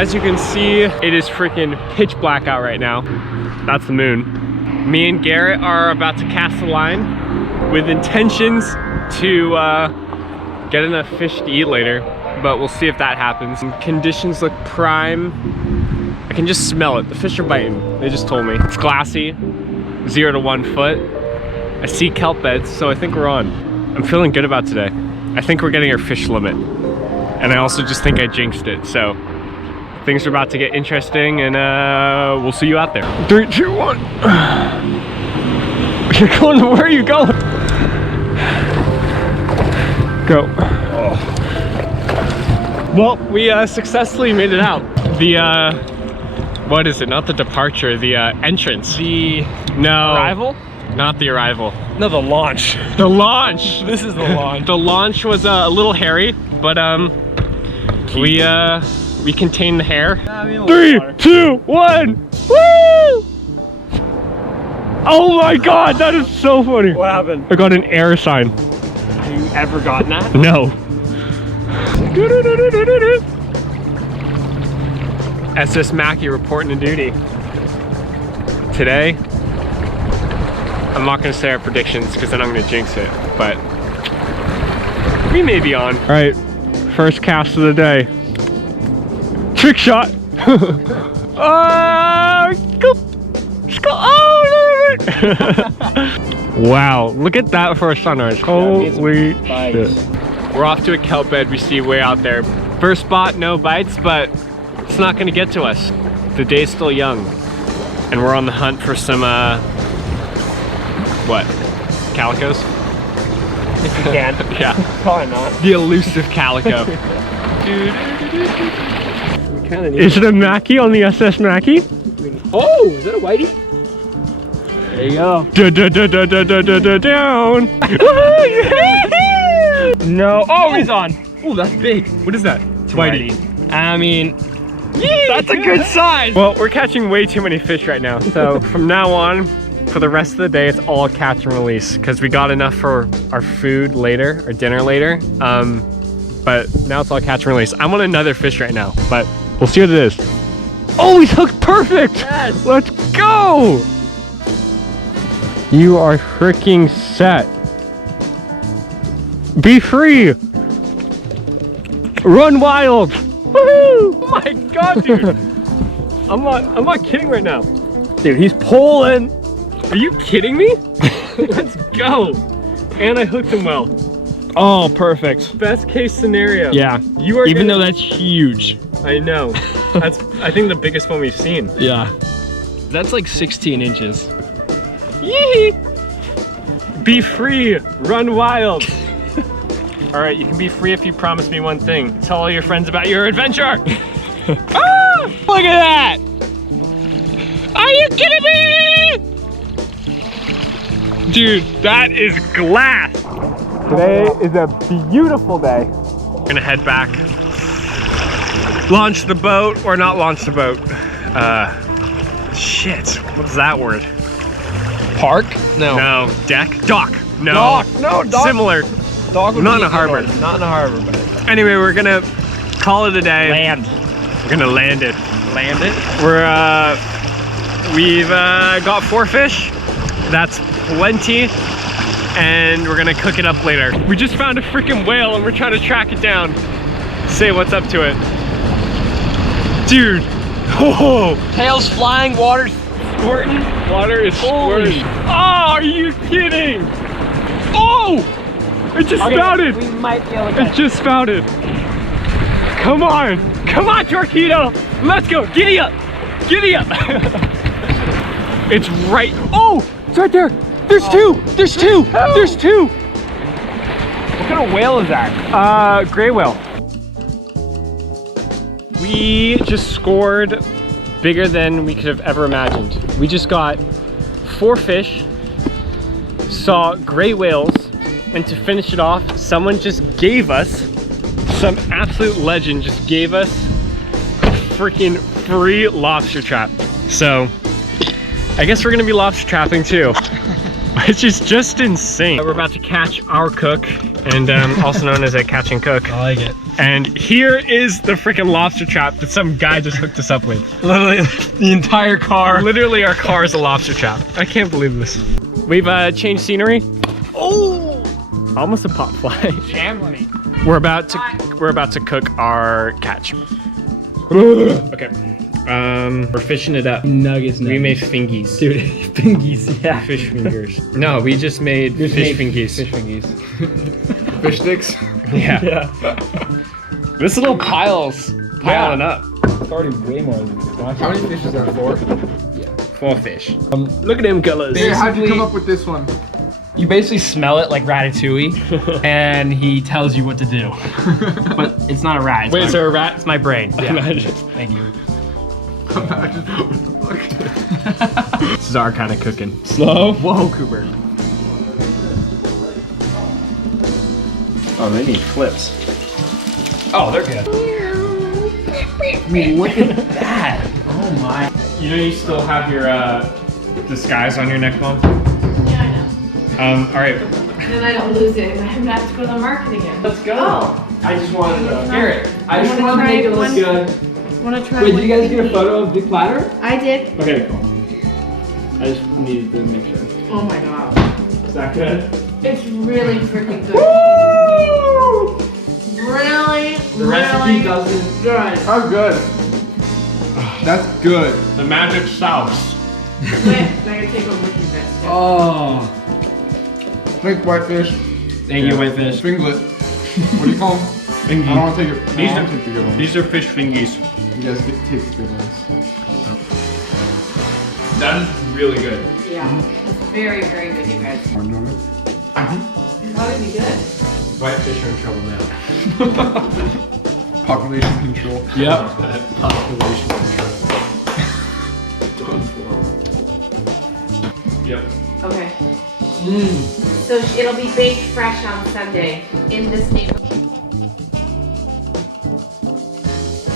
as you can see, it is freaking pitch black out right now. That's the moon. Me and Garrett are about to cast the line with intentions to get enough fish to eat later, but we'll see if that happens. Conditions look prime. I can just smell it. The fish are biting. They just told me. It's glassy, 0 to 1 foot. I see kelp beds, so I think we're on. I'm feeling good about today. I think we're getting our fish limit. And I also just think I jinxed it, so things are about to get interesting, and we'll see you out there. 3, 2, 1. You're going, where are you going? Go. Oh. Well, we successfully made it out. The, what is it? Not the departure, the entrance. The arrival? Not the arrival. No, the launch. The launch! This is the launch. The launch was a little hairy, but we contained the hair. 3, 2, 1! Woo! Oh my god, that is so funny. What happened? I got an air sign. Have you ever gotten that? No. SS Macky reporting to duty. Today, I'm not gonna say our predictions because then I'm gonna jinx it, but we may be on. All right, first cast of the day. Trick shot. Wow, look at that for a sunrise. Holy shit. We're off to a kelp bed we see way out there. First spot, no bites, but it's not gonna get to us. The day's still young. And we're on the hunt for some, what? Calicos? If you can. Yeah. Probably not. The elusive calico. Is it a Macky on the SS Macky? Oh, is that a whitey? There you go. Down. No. Oh, he's on. Oh, that's big. What is that? It's whitey. I mean, that's a good size. Well, we're catching way too many fish right now. So from now on, for the rest of the day, it's all catch and release because we got enough for our food later, our dinner later. But now it's all catch and release. I'm on another fish right now, but we'll see what it is. Oh, he's hooked perfect. Yes. Let's go. You are freaking set. Be free. Run wild. Woohoo! Oh my god, dude. I'm not kidding right now. Dude, he's pulling. Are you kidding me? Let's go. And I hooked him well. oh, perfect. Best case scenario. Yeah. You are Even though that's huge. I know. That's I think the biggest one we've seen. Yeah. That's like 16 inches. Yee! Be free, run wild. All right, you can be free if you promise me one thing. Tell all your friends about your adventure. Ah! Look at that! Are you kidding me? Dude, that is glass. Today is a beautiful day. We're gonna head back. Launch the boat or not launch the boat. Shit, what's that word? Park? No. No, deck? Dock. No. Dock. No, dock. Similar. Dock would Not be in a harbor. Not in a harbor, but Anyway, we're gonna call it a day. land. We're gonna land it. Land it? We've got 4 fish. That's plenty. And we're gonna cook it up later. We just found a freaking whale and we're trying to track it down. Say what's up to it. Dude. Oh. Tails flying, water's squirting. Water is squirting. Oh, are you kidding? Oh! It just spouted. We might be able to It just spouted. Come on. Come on, Torpedo. Let's go. Giddy up. Giddy up. It's right. Oh, it's right there. There's two. There's two. There's two. What kind of whale is that? Gray whale. We just scored bigger than we could have ever imagined. We just got 4 fish, saw gray whales, and to finish it off, someone just gave us, some absolute legend just gave us a freaking free lobster trap. So I guess we're gonna be lobster trapping too. Which is just insane. We're about to catch our cook, and also known as a catch and cook. I like it. And here is the freaking lobster trap that some guy just hooked us up with. Literally, the entire car. Literally, our car is a lobster trap. I can't believe this. We've changed scenery. Oh, almost a pop fly. Family. We're about to cook our catch. Okay. We're fishing it up. Nuggets. We made fingies. Dude, fingies, yeah. Fish fingers. No, we just made fish fingies. Fish fingies. Fish sticks? Yeah. Yeah. This little pile's piling up. It's already way more than How many fishes are 4? 4 fish. Look at them colors. Hey, how'd you come up with this one? You basically smell it like ratatouille, and he tells you what to do. But it's not a rat. It's Wait, my, is there a rat? It's my brain. Yeah. Imagine. Thank you. This is our kind of cooking. Slow. Whoa, Cooper. Oh, they need flips. Oh, they're good. I mean, look at that. Oh my. You know you still have your disguise on your neck, Mom? Yeah, I know. All right. Then I don't lose it, and I have to go to the market again. Let's go. Oh. I just wanted to Hear it. I just wanna wanted to make it try look one- good. Want to try? Wait, one did you guys get a fingy? photo of the platter? I did. Okay, cool. I just needed to make sure. Oh my god. Is that good? It's really freaking good. Woo! Really, The recipe really doesn't. good. Oh, good. That's good. The magic sauce. Wait, I gotta take over with you guys. Oh. Thanks, Whitefish. Thank you, Whitefish. Finglet. What do you call them? I don't want to take it. These I are- don't take the good ones. These are fish fingies. You guys get to take the good ones. That is really good. Yeah, it's very, very good, you guys. Want to know it? It's probably be good. Whitefish are in trouble now. Population control. Yep. Population control. Yep. Okay. Mm. So it'll be baked fresh on Sunday in this neighborhood.